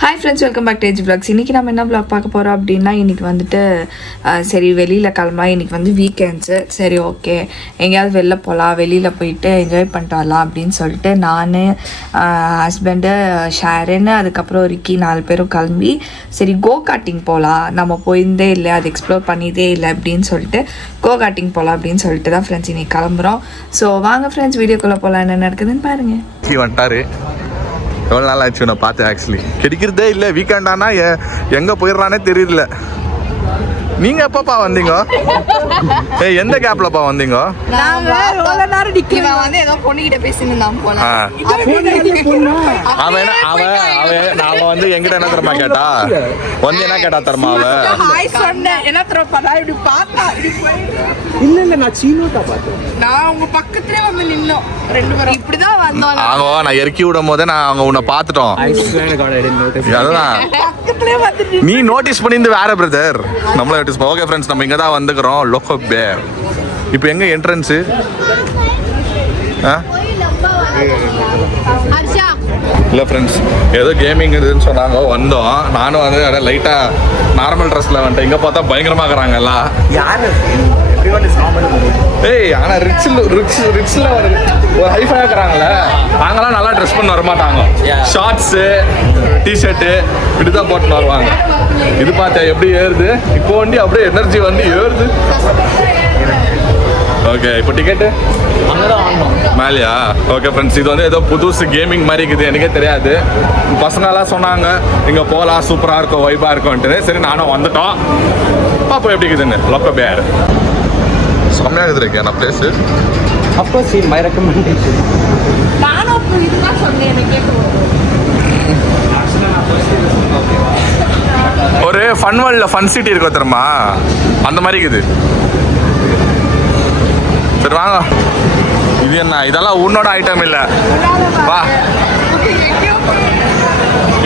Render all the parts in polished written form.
Hi friends, welcome back to age vlogs. இன்றைக்கி நம்ம என்ன vlog பார்க்க போகிறோம் அப்படின்னா, இன்றைக்கி வந்துட்டு சரி வெளியில் கிளம்பலாம். இன்றைக்கி வந்து வீக்கெண்ட்ஸு. சரி ஓகே, எங்கேயாவது வெளில போகலாம், வெளியில் போயிட்டு என்ஜாய் பண்ணிட்டு வரலாம் அப்படின்னு சொல்லிட்டு நான் ஹஸ்பண்டு ஷேரன் அதுக்கப்புறம் ரிக்கி 4 பேரும் கிளம்பி சரி கோ கார்ட்டிங் போகலாம், நம்ம போயிருந்தே இல்லை, அது எக்ஸ்ப்ளோர் பண்ணியதே இல்லை அப்படின்னு சொல்லிட்டு கோ கார்ட்டிங் போகலாம் அப்படின்னு சொல்லிட்டு தான் ஃப்ரெண்ட்ஸ் இன்றைக்கி கிளம்புறோம். ஸோ வாங்க ஃப்ரெண்ட்ஸ், வீடியோக்குள்ளே போகலாம், என்ன நடக்குதுன்னு பாருங்கள். வந்துட்டாரு. எவ்வளோ நாள் ஆச்சு நான் பார்த்தேன். ஆக்சுவலி கிடைக்கிறதே இல்லை. வீக்கெண்டானா எங்கே போயிடுறானே தெரியல. நீங்கள் எப்பப்பா வந்தீங்க? எந்த கேப்லப்பா வந்தீங்க? அவன் வந்து எங்கிட்ட என்ன தரமா கேட்டா வந்து என்ன கேட்டா தரமா நான் இறக்கி விடும் போதே நான் அவங்க உன்னை பார்த்துட்டோம். நீ நோட்டீஸ் பண்ணிருந்து வேற பிரதர் நம்மள. ஓகே ஃப்ரெண்ட்ஸ், நம்ம இங்கே தான் வந்துக்கிறோம். லோக்கோ பேர். இப்போ எங்கே என்ட்ரன்ஸு? இல்லை ஃப்ரெண்ட்ஸ், ஏதோ கேமிங் இதுன்னு சொன்னாங்க, வந்தோம். நானும் வந்து லைட்டாக நார்மல் ட்ரெஸ்ஸில் வந்துட்டேன். இங்கே பார்த்தா பயங்கரமாக இருக்கிறாங்க எல்லாம். ஏய், ஆனால் ரிச்சில் ஒரு ஹைஃபையாக இருக்கிறாங்களே, அவங்களாம் நல்லா ட்ரெஸ் பண்ண வரமாட்டாங்க. ஷார்ட்ஸு டிஷர்ட்டு இப்படி தான் போட்டுன்னு வருவாங்க. இது பார்த்தா எப்படி ஏறுது இப்போ வண்டி, அப்படியே எனர்ஜி வண்டி ஏறுது. ஓகே, இப்போ டிக்கெட்டு மேலையா? ஓகே ஃப்ரெண்ட்ஸ், இது வந்து ஏதோ புதுசு கேமிங் மாதிரி இருக்குது, எனக்கே தெரியாது. பசங்களாம் சொன்னாங்க இங்கே போகலாம், சூப்பராக இருக்கும், வைப்பாக இருக்கும்ன்ட்டு. சரி நானும் வந்துட்டோம். பாப்போம் எப்படி இருக்குதுன்னு. லோக்கோ பேர் செம்மையாக இருக்குது நான் place. Of course in my recommendation. ஒரு ஃபன் வேர்ல்டில் ஃபன் சிட்டி இருக்கும் தெரியுமா, அந்த மாதிரி இருக்குது. சரி வாங்க. இது என்ன, இதெல்லாம் உன்னோட ஐட்டம் இல்லை. வா,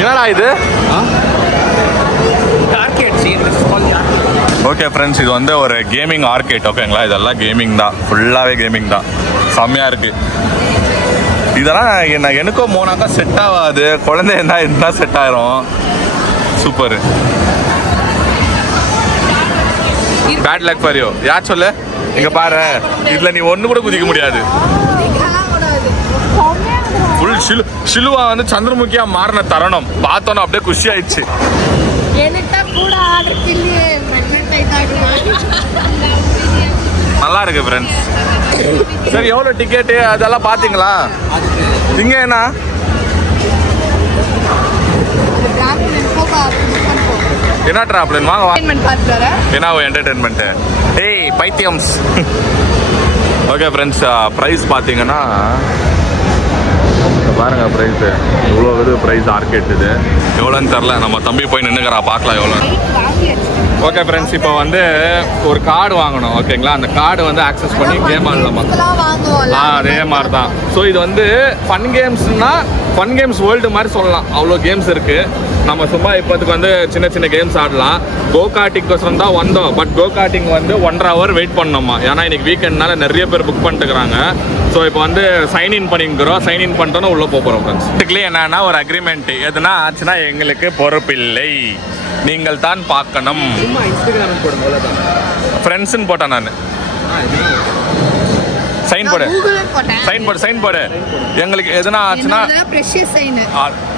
என்னடா இது? ஓகே ஃப்ரெண்ட்ஸ், இது வந்து ஒரு கேமிங் ஆர்கேட். ஓகேங்களா, இதெல்லாம் கேமிங் தான், ஃபுல்லாகவே கேமிங் தான். செம்மையாக இருக்குது. இதெல்லாம் எனக்கும் போனாக்கா செட் ஆகாது. குழந்தை என்ன செட் ஆயிரும். Super. Bad luck for you. யார் சொல்லு? இங்க பாரு, இதுல நீ ஒண்ணு கூட குதிக்க முடியாது. ஃபுல் ஷிலுவா வந்து சந்திரமுகியா மாறின தருணம் பார்த்தோன்னா அப்படியே குஷி ஆயிடுச்சு. நல்லா இருக்கு ஃப்ரெண்ட்ஸ். சரி, எவ்வளோ டிக்கெட்டு அதெல்லாம் பார்த்தீங்களா? இங்கே என்ன என்ன ட்ராப்லன் வாங்க என்ன என்டர்டெயின்மெண்ட்டு? ஏய் பைத்தியம்ஸ். ஓகே ஃப்ரெண்ட்ஸ், ப்ரைஸ் பார்த்தீங்கன்னா பாருங்க, ப்ரைஸு இவ்வளோ இது ப்ரைஸ் ஆர்கேட். இது எவ்வளோன்னு தெரில, நம்ம தம்பி போய் நின்றுக்கிறா, பார்க்கலாம் எவ்வளோ. ஓகே ஃப்ரெண்ட்ஸ், இப்போ வந்து ஒரு கார்டு வாங்கணும். ஓகேங்களா, அந்த கார்டு வந்து ஆக்சஸ் பண்ணி கேம் ஆடலாமா? அதே மாதிரி தான். ஸோ இது வந்து ஃபன் கேம்ஸ்னா ஃபன் கேம்ஸ் வேர்ல்டு மாதிரி சொல்லலாம். அவ்வளோ கேம்ஸ் இருக்குது. நம்ம சும்மா இப்போதுக்கு வந்து சின்ன சின்ன கேம்ஸ் ஆடலாம். கோ கார்ட்டிங்கோசரம் தான் வந்தோம். பட் கோ கார்ட்டிங் வந்து 1.5 hour வெயிட் பண்ணோம்மா. ஏன்னா இன்னைக்கு வீக்கெண்ட்னால நிறைய பேர் புக் பண்ணிட்டுக்கிறாங்க. ஸோ இப்போ வந்து சைன்இன் பண்ணிக்கிறோம். சைன்இன் பண்ணிட்டோன்னா உள்ளே போகிறோம் ஃப்ரெண்ட்ஸ். இதுக்குள்ளே என்னன்னா ஒரு அக்ரிமெண்ட், எதுனா ஆச்சுன்னா எங்களுக்கு பொறுப்பில்லை, நீங்கள் தான் பார்க்கணும். ஃப்ரெண்ட்ஸ்ன்னு போட்டேன் நான். சைன் போடு. எங்களுக்கு எதுனா ஆச்சுன்னா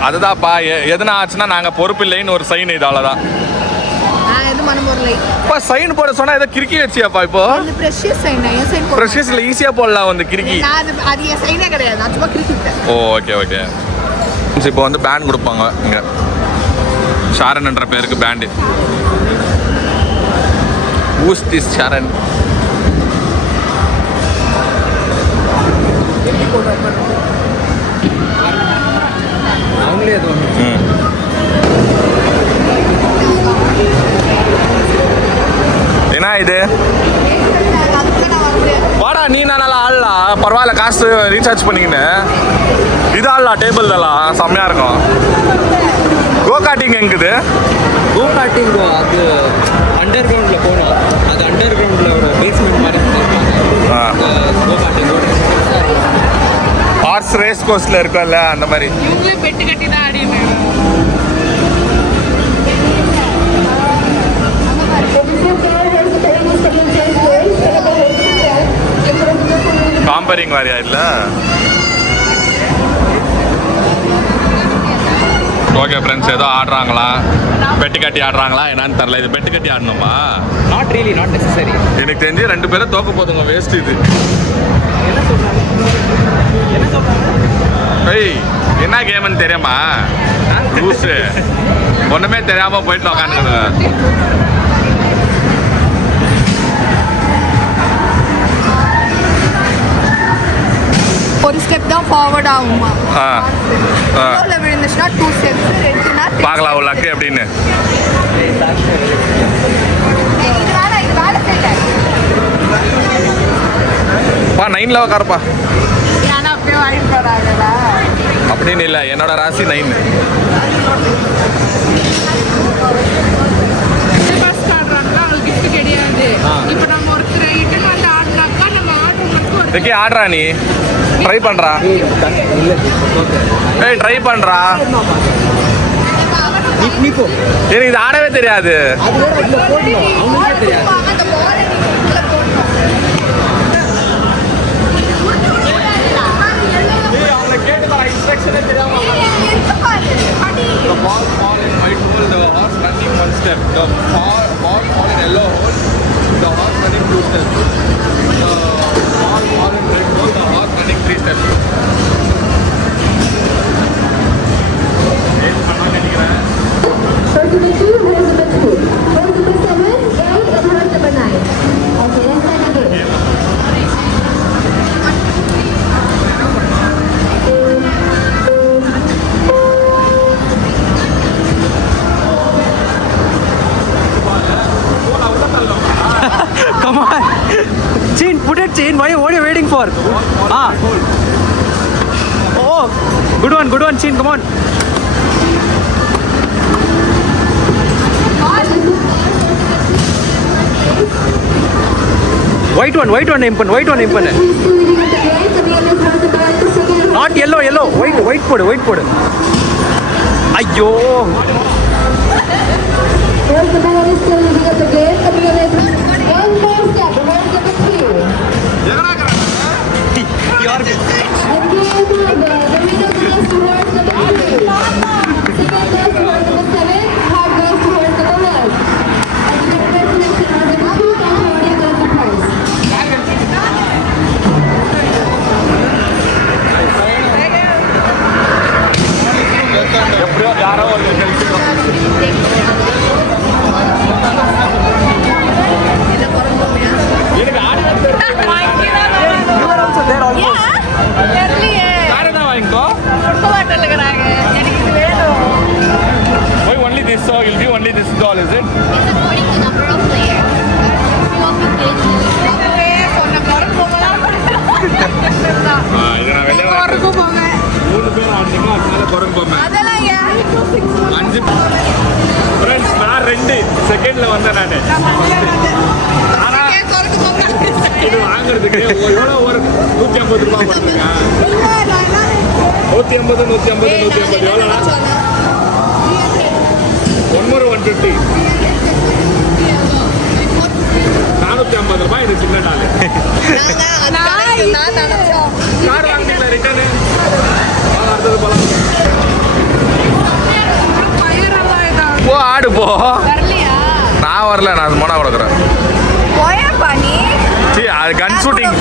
அதுதான்ப்பா, எதுனா ஆச்சுன்னா நாங்கள் பொறுப்பில்லைன்னு ஒரு சைன். இது அவ்வளோதான். சைன் போட சொன்னா ஏதோ கிறுக்கி வச்சியாப்பா? இப்போ ப்ரெஷியஸ்ல ஈஸியா போடலாம் வந்து கிறுக்கி. ஓ ஓகே ஓகே. இப்போ வந்து பேண்ட் கொடுப்பாங்க இங்க. ஷாரன் என்ற பேருக்கு பேண்டு. ஊஸ் திஸ் ஷாரன். என்ன இது? வாடா, நீ நல்லா ஆடலாம், பரவாயில்ல, காசு ரீசார்ஜ் பண்ணிக்கின்னு இது ஆடலாம். டேபிள்லாம் செம்மையா இருக்கும். கோ கார்ட்டிங் எங்குது? கோ கார்ட்டிங் அது அண்டர் கிரவுண்ட்ல போகணும். அது அண்டர் கிரவுண்ட்ல ஒரு பேஸ்மெண்ட் மாதிரி கோ கார்ட்டிங். ஹார்ஸ் ரேஸ் கோர்ஸ்ல இருக்கும்ல அந்த மாதிரி. பெட்டு கட்டி தான் ஆடினேன். மாதிரியா இல்ல? ஓகே ஃப்ரெண்ட்ஸ், ஏதோ ஆடுறாங்களா, பெட்டு கட்டி ஆடுறாங்களா என்னன்னு தெரியல. இது பெட்டு கட்டி ஆடணுமா? Not really, not necessary. எனக்கு தெரிஞ்சு 2 பேரும் தோக்க போதுங்க, வேஸ்ட் இது. ஏய், என்ன கேம்னு தெரியுமா? லூசு, ஒண்ணுமே தெரியாம போயிட்டு உட்காந்துங்க. ஒரு ஸ்டெப் தான் ஃபார்வர்ட் ஆகுமா? விழுந்துச்சுன்னா 2 ஸ்டெப்ஸ், 2னா பார்க்கலாம் ஒரு லக்கு எப்படின்னு. பா 9ல உட்காருப்பா. அப்படியே வாங்கிட்டு போறாங்களா அப்படின்னு இல்லை, என்னோட ராசி 9. ஆடுறா நீ, ட்ரை பண்றா. ஏய் ட்ரை பண்றா. எனக்கு இது ஆடவே தெரியாது. The ball fall in white hole, the horse running 1 step. The ball fall in yellow hole, the horse running 2 steps. The ball fall in red hole, the horse running 3 steps. Horse number 2, horse number 2. Horse number 7, 8, and horse number 9. Okay, let's start again. Come on. Chin, put it, Chin. What are you waiting for? Oh, good one, Chin. Come on. White one, impan. Please do reading at the end. The yellow is horse number 2, second. Not yellow. White podu. Ayyo. Horse number 1 is still reading at the game. The yellow is one more step. Horse number 2. You're And game over. The winner goes to horse number 2. Second goes to horse number 7. Third goes to horse number 1. And the next selection, horse number 2, and holding goes to prize. எப்படியோ யாரோ ஒரு எனக்கு ஆடவே You are also there almost. வேற என்ன வாங்கிக்கோ. Why only this so you'll give only this doll, is it? It's according to number of players. Few of you played. இது நான் வெளியே 3 பேர் ஆடுனீங்க, அதனால குரங்கு பொம்மை 5. ஃப்ரெண்ட்ஸ் நான் 2 செகண்ட்ல வந்தேன் நானு. ஆனா இது வாங்குறதுக்கு எவ்வளோ ஒரு 150 ரூபாய் பண்ணுங்க. 150 எவ்வளோண்ணா? 150 450 ரூபாய். இது சின்ன டாலு. கார் வாங்கிட்டீங்களா ரிட்டர்னு? அடுத்தது போலாம். போ ஆடு போ. நான் வரல, நான் மோனா கொடுக்குறேன். அது கன் ஷூட்டிங்.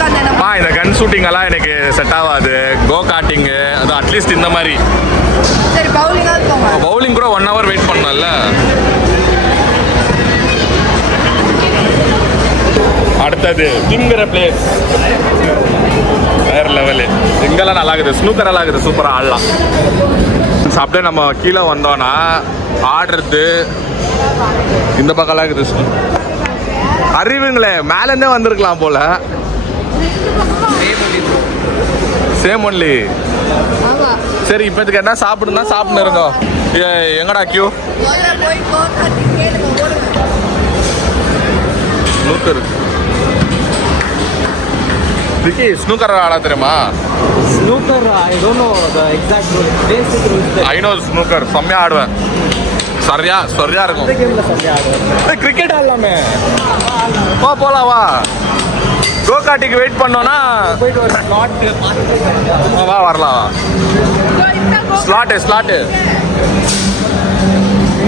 இந்த கன் ஷூட்டிங் எல்லாம் எனக்கு செட் ஆகாது. கோ காட்டிங்கு அது அட்லீஸ்ட் இந்த மாதிரி. சரி பவுலிங்காவது போங்க. பவுலிங் கூட 1 hour வெயிட் பண்ணல. அடுத்தது திங்கிற பிளேஸ் வேற லெவலு. இங்கெல்லாம் நல்லா இருக்குது, ஸ்னூக்கர் நல்லா இருக்குது, சூப்பராக ஆடலாம். அப்படியே நம்ம கீழே வந்தோன்னா ஆடுறது இந்த பக்கம்லாம் இருக்குது. அறிவுங்களே, மேலேருந்தே வந்திருக்கலாம் போல. Same only. சரி இப்போதுக்கு என்ன சாப்பிடுனா சாப்பிட்டு இருங்க. எங்கடா கியூ? ஸ்னூக்கர். விக்கி ஸ்னூக்கர் ஆட தெரியுமா? Snooker, I don't know the exact rules. Basic rules. I know snooker செம்மையா ஆடுவேன். சரியா இருக்கும். இந்த கேம்ல சரியா ஆடுவேன். கிரிக்கெட் ஆடலாமே. போலாம் வா. கோகாட்டிக்கு வெயிட் பண்ணோன்னா போயிட்டு ஒரு ஸ்லாட்டு பார்த்துட்டு வா வரலாம். ஸ்லாட்டு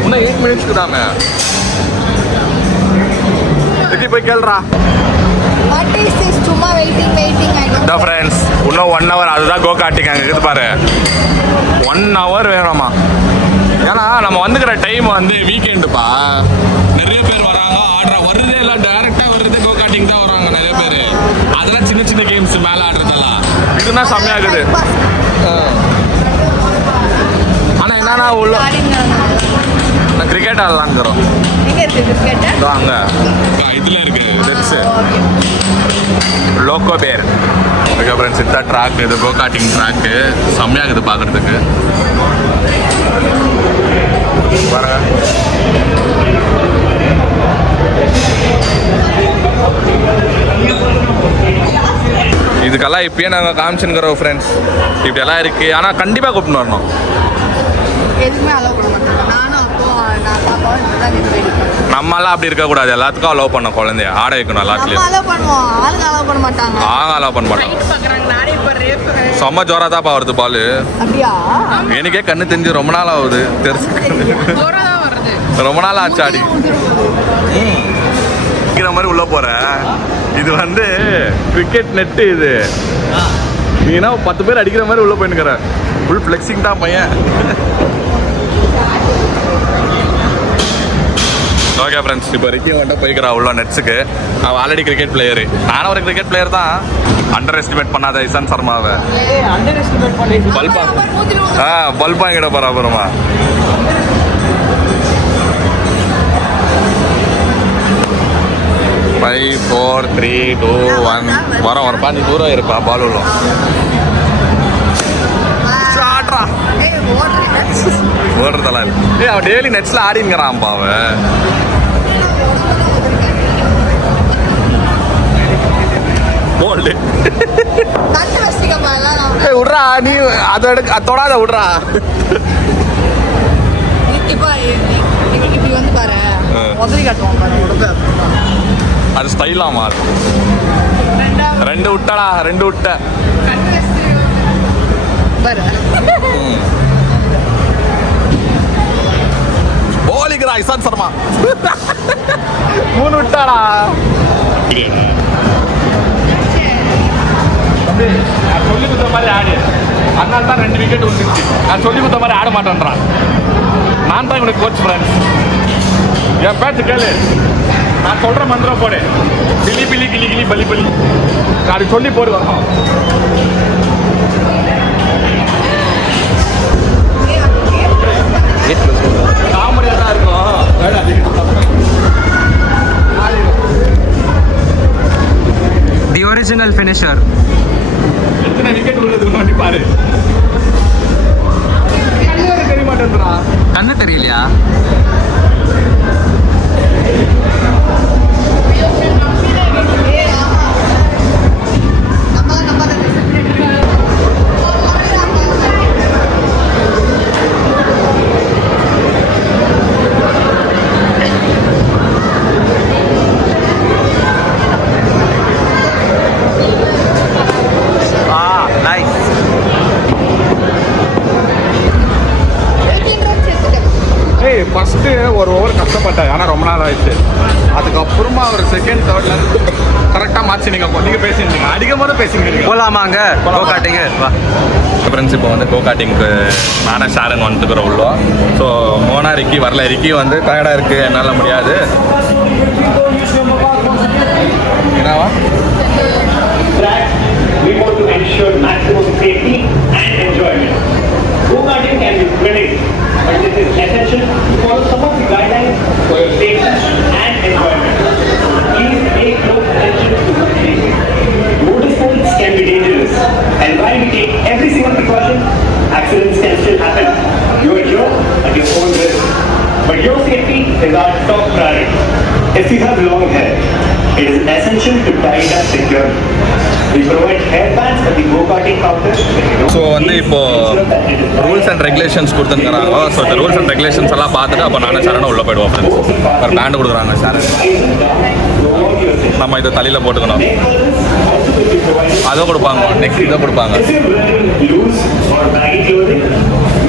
இன்னும் 8 மினிட்ஸ்க்கு தானே. எப்படி போய் கேள்றா. What is this? சும்மா waiting. I don't இந்த ஃப்ரெண்ட்ஸ் இன்னும் 1 hour. அதுதான் கோகாட்டிக்கு அங்கே இருக்குது பாரு. 1 hour வேணுமா? ஏன்னா நம்ம வந்துக்கிற டைம் வந்து வீக்கெண்டுப்பா. நிறைய பேர் வராங்க. ஆர்டர் வருதே இல்லை, டேரெக்டாக வருது கோகாட்டிங் தான் வராங்க நிறைய பேர். அதெல்லாம் சின்ன சின்ன கேம்ஸ் மேலே ஆடுறதெல்லாம் இதுதான் செம்மையாகுது. ஆனால் என்னன்னா உள்ள நான் கிரிக்கெட் ஆடலாங்கிறோம். அங்கே இதில் இருக்குது நெட்ஸு லோக்கோ பேர். ஓகே ஃப்ரெண்ட்ஸ், இந்த ட்ராக் இது கோகாட்டிங் ட்ராக்கு செம்மையாகுது பார்க்குறதுக்கு. பாருங்க இதுக்கெல்லாம் இப்பயே நாங்கள் காமிச்சுங்கிறோம் ஃப்ரெண்ட்ஸ். இப்படியெல்லாம் இருக்குது. ஆனால் கண்டிப்பாக கூப்பிட்டு வரணும். எதுவுமே அலோவ் பண்ண மாட்டாங்க. நானும் அப்போ நான் பாப்பாவும் இப்பதான் நின்று நம்மளாம் அப்படி இருக்கக்கூடாது. எல்லாத்துக்கும் அலோவ் பண்ணோம். குழந்தைய ஆட வைக்கணும் எல்லாத்துலேயும். அலோவ் பண்ணுவோம். ஆளுங்க அலோவ் பண்ண மாட்டாங்க. அலோவ் பண்ண மாட்டோம். செம்ம ஜோரா தான் வருது பால். அப்படியா? எனக்கே கண்ணு தெரிஞ்சு ரொம்ப நாள் ஆகுது. தெரிஞ்சு ரொம்ப நாள் ஆச்சு ஆடி. இருக்கிற மாதிரி உள்ள போற. இது வந்து கிரிக்கெட் நெட்டு. இது நீனா 10 பேர் அடிக்கிற மாதிரி உள்ள போயின்னுக்கிற. ஃபுல் ஃப்ளெக்சிங் தான் பையன். ஓகே ஃப்ரெண்ட்ஸ், இப்போ ரிக்கி வந்துட்டு போய்க்கிறா உள்ள நெட்ஸுக்கு. அவன் ஆல்ரெடி கிரிக்கெட் பிளேயரு. நானும் ஒரு கிரிக்கெட் பிளேயர் தான். அண்டர் எஸ்டிமேட் பண்ணாத இசான் சர்மாவை. அண்டர் எஸ்டிமேட் பண்ணி பல்பா பல்பா எங்கிட்ட போற அப்புறமா. ஃபைவ் 4 3 2 1 வரோம். ஒரு 5 தூரம் இருப்பா பால் உள்ள. ஓடுறதெல்லாம் இல்லை. அவன் டெய்லி நெட்ஸில் ஆடிங்கிறான்ப்பா அவன். போல்டு விட்றா. நீ அதை தொடாத விட்றா. இப்போ இப்படி வந்து பாரு, உதறி காட்டுவோம் பாரு. அது ஸ்டைலாக மாறும். 2 விட்டடா, 2 விட்ட பாரு. போலிக்கிறா இசான் சர்மா. 3 விட்டாடா. நான் சொல்லி கொடுத்த மாதிரி ஆடு. அதனால தான் 2 விக்கெட் வந்துருச்சு. நான் சொல்லி கொடுத்த மாதிரி ஆட மாட்டேன்றான். நான் தான் இவனுக்கு கோச் ஃப்ரெண்ட்ஸ். என் பேச்சு கேளு. நான் சொல்ற மந்திரம் போடு. பிலி பிலி கிளி கிளி பலி பலி. அது சொல்லி போடு வரோம். காமெடியாக தான் இருக்கும். The original finisher. எத்தனை விக்கெட் உள்ளதுக்கு முன்னாடி பாரு. தெரிய மாட்டேன்றா. கண்ணு தெரியலையா? ஃபஸ்ட்டு ஒரு ஓவர் கஷ்டப்பட்டேன். ஆனால் ரொம்ப நாள் ஆயிடுச்சு. அதுக்கப்புறமா ஒரு செகண்ட் தேர்ட்லேருந்து கரெக்டாக மாற்றி நீங்கள் பேசியிருந்தீங்க. அடிக்கும் போது பேசிக்கிறீங்க. போகலாமாங்க கோகாட்டிங்க? வா ஃப்ரெண்ட்ஸ், இப்போ வந்து கோகாட்டிங்க்கு நானே ஷாரன் வந்துட்டுக்கிறோம் உள்ளோ. ஸோ மோனா ரிக்கி வரல. ரிக்கி வந்து டயர்டாக இருக்குது, என்னால் முடியாது. என்னவா? We want to ensure maximum safety and enjoyment. Go-karting can be thrilling, but this is essential to follow some of the guidelines for your safety and enjoyment. Please pay close attention to the safety. Motorsports can be dangerous, and while we take every single precaution, accidents can still happen. You are here at your own risk, but your safety is our top priority. If you have long hair, it is essential to tie it up securely. We provide hairbands at the go-karting counter. So வந்து இப்போது rules and regulations கொடுத்துருக்குறாங்க. So இந்த rules and regulations எல்லாம் பார்த்துட்டு அப்போ நானும் சரணம் உள்ளே போயிடுவோம் ஃப்ரெண்ட்ஸ். ஒரு பேண்டு கொடுக்குறாங்க சரண். நம்ம இதை தலையில் போட்டுக்கணும். அதை கொடுப்பாங்க, நெக்ஸ்ட் இதை கொடுப்பாங்க. If you're wearing loose or baggy clothing,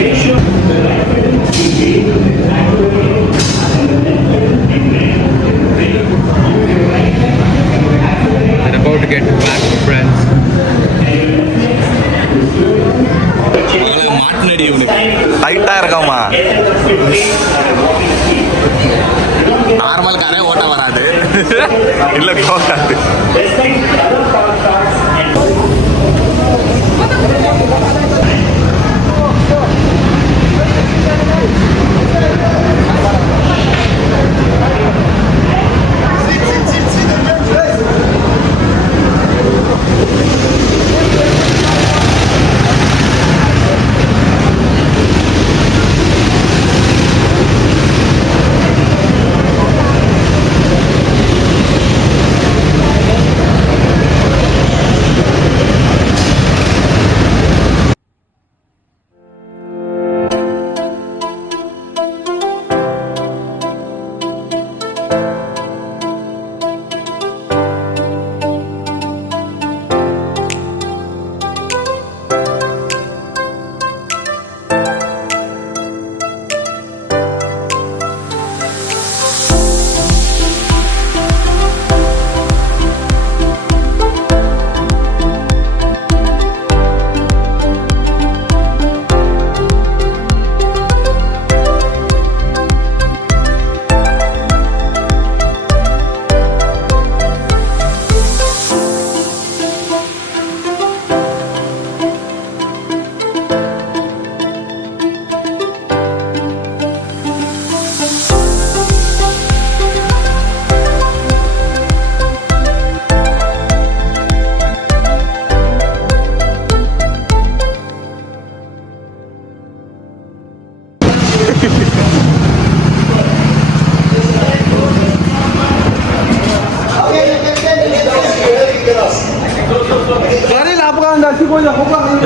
make sure the right button is activated and the left button is I'm about to get back, friends. மாட்டினடி உனக்கு டைட்டாக இருக்காமா. enter the pit lane and walking speed. Normal காரே ஓட்ட வராது. இல்லை போகாது. Respect other car starts and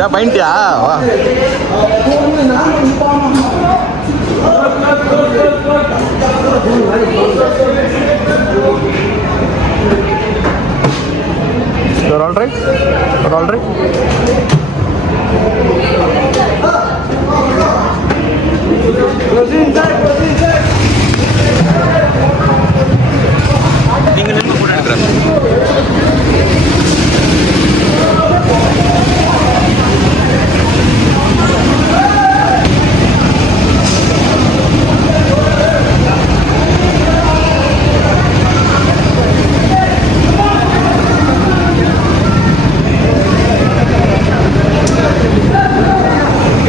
ஏன் பையன்ட்டியா வா. You're all right? You're all right? நீங்கள் நின்று கூட எடுக்கிறேன்.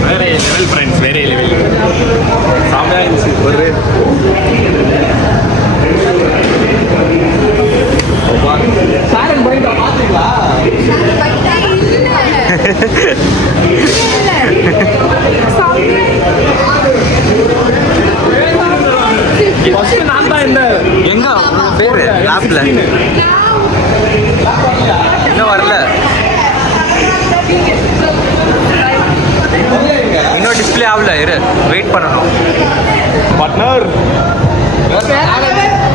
வேற லெவல் ஃப்ரெண்ட்ஸ், வேற லெவல். செம்மையாக இருந்துச்சு. ஒரு சாரன் போயிட்டா பார்த்தீங்களா? ஃபர்ஸ்ட் நான் தான் இந்த எங்க பேரு ஆப்ல இன்னும் வரல. இன்னும் டிஸ்பிளே ஆகல, இரு வெயிட் பண்ணணும். பார்ட்னர்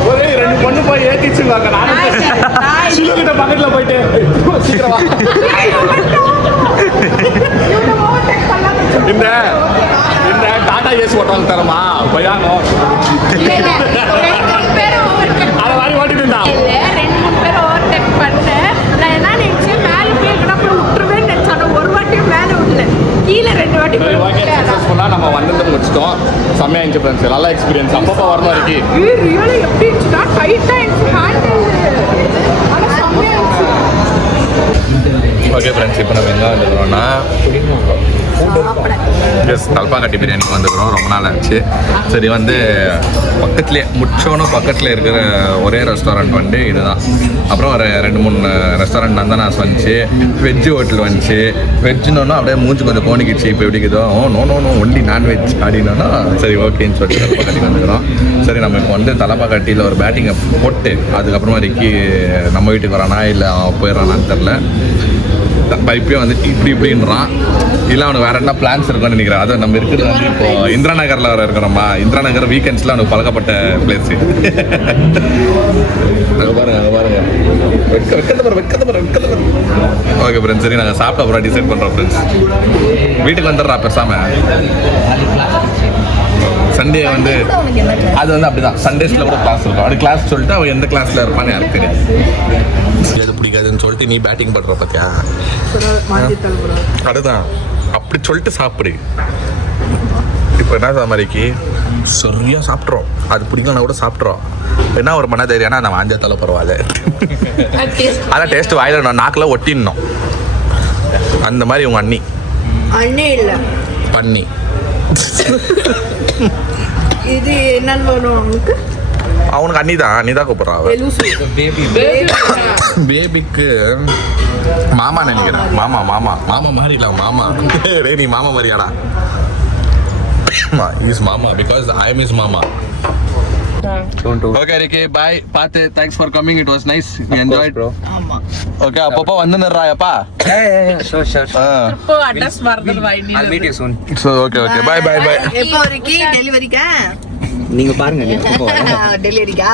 ஒரே ரெண்டு பொண்ணு போய் ஏத்திச்சுவாங்க. நானும் சிலுகிட்ட பக்கத்துல போயிட்டு சீக்கிரமா இந்த இந்த டாடா ஏஸ் ஓட்டுவாங்க தரமா பயானோ அதை மாதிரி ஓட்டிட்டு இருந்தான். சக்ஸஸ்ஃபுல்லாக நம்ம வந்து முடிச்சிட்டோம். செம்மையாக இருந்துச்சு ஃப்ரெண்ட்ஸ், நல்ல எக்ஸ்பீரியன்ஸ். அப்பப்போ வரணும் இருக்கு. ஓகே ஃப்ரெண்ட்ஸ், இப்போ நம்ம எங்கே வந்துக்கிறோம்னா எஸ் தல்பாக்கட்டி பிரியாணிக்கு வந்துக்கிறோம். ரொம்ப நாள் ஆச்சு. சரி வந்து பக்கத்துலேயே முச்சோனும் பக்கத்தில் இருக்கிற ஒரே ரெஸ்டாரண்ட் வந்து இதுதான். அப்புறம் ஒரு 2-3 ரெஸ்டாரண்ட் நந்தனாஸ் வந்துச்சு, வெஜ்ஜு ஹோட்டல் வந்துச்சு. வெஜ்ஜுனோன்னா அப்படியே மூஞ்சி கொஞ்சம் கோணிக்கிடுச்சு. இப்போ எப்படிக்குதோ நோ ஒன்லி நான்வெஜ் அப்படின்னா சரி ஓகேன்னு சொல்லிட்டு தலப்பாக்கட்டிக்கு வந்துக்கிறோம். சரி நம்ம இப்போ வந்து தலப்பாக்கட்டியில் ஒரு பேட்டிங்கை போட்டு அதுக்கப்புறமா ரிக்கி நம்ம வீட்டுக்கு வரானா இல்லை அவன் போயிடறானான்னு தெரில. இப்பயும் வந்துட்டு இப்படின்றான். இல்லை அவனுக்கு வேற என்ன பிளான்ஸ் இருக்கும்னு நினைக்கிறேன். அதுவும் நம்ம இருக்கிறது வந்து இப்போ இந்திரா நகரில் வர இருக்கிறோமா. இந்திரா நகர் வீக்கெண்ட்ஸில் அவனுக்கு பழக்கப்பட்ட பிளேஸ். அங்கே பாருங்க ஓகே ஃப்ரெண்ட்ஸ், சரி நாங்கள் சாப்பிட்ட அப்புறம் டிசைட் பண்ணுறோம் ஃப்ரெண்ட்ஸ். வீட்டுக்கு வந்துடுறா பேசாம. சண்டே வந்து அது வந்து அப்படிதான், சண்டேஸில் கூட கிளாஸ் இருக்கும். அப்படி கிளாஸ் சொல்லிட்டு அவன் எந்த கிளாஸில் இருப்பான்னு யாருக்கு தெரியாது. அது பிடிக்காதுன்னு சொல்லிட்டு நீ பேட்டிங் பண்ணுற பார்த்தியா, அதுதான் அப்படி சொல்லிட்டு சாப்பிடு. இப்போ என்ன மாதிரிக்கு சரியாக சாப்பிட்றோம், அது பிடிக்கலன்னா கூட சாப்பிட்றோம். என்ன ஒரு மன தைரியம்னா நான் வாஞ்சாத்தாலும் பரவாயில்ல, அதான் டேஸ்ட் வாயில நாக்கில் ஒட்டிடணும். அந்த மாதிரி உங்கள் அண்ணி இல்லை பண்ணி இது என்னன்னு வரும் அவனுக்கு. அவனுக்கு அண்ணி தான் கூப்பிட்றான். பேபிக்கு மாமா நினைக்கிறேன். மாமா மாதிரி இல்லை, மாமா. டேய் நீ மாமா மாதிரியாடா? இஸ் மாமா பிகாஸ் ஐ எம் இஸ் மாமா. Okay Ricky bye. பார்த்து thanks for coming, it was nice, we enjoyed bro. ஆமா ஓகே அப்பப்போ வந்து நிறாயப்பா. Sure. இப்போ அட்ரஸ் மறந்துடுவாய் நீ. I'll meet you soon. So okay bye. எப்போ வரைக்கும் டெலிவரிக்கா? நீங்க பாருங்க டெலிவரிக்கா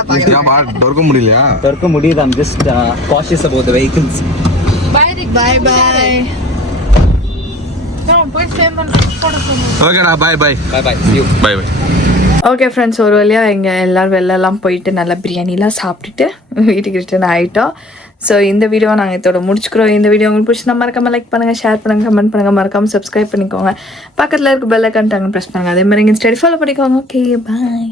திறக்க முடியலையா? திறக்க முடியுது. I'm just cautious about the vehicles. Bye ஓகேடா bye. Bye. See you. Bye. Okay friends, ஒரு வழியாக இங்கே எல்லோரும் வெளிலலாம் போயிட்டு நல்லா பிரியாணிலாம் சாப்பிட்டுட்டு வீட்டுக்கு ரிட்டர்ன் ஆகிட்டோம். ஸோ இந்த வீடியோ நாங்கள் இதோட முடிச்சுக்கிறோம். இந்த வீடியோ உங்களுக்கு பிடிச்சினா மறக்காமல் லைக் பண்ணுங்கள், ஷேர் பண்ணுங்கள், கமெண்ட் பண்ணுங்கள், மறக்காமல் சப்ஸ்கிரைப் பண்ணிக்கோங்க. பக்கத்தில் இருக்க பெல் ஐக்கான் ப்ரெஸ் பண்ணுங்கள். அதே மாதிரி இங்கே ஸ்டடி ஃபாலோ பண்ணிக்கோங்க. Okay bye.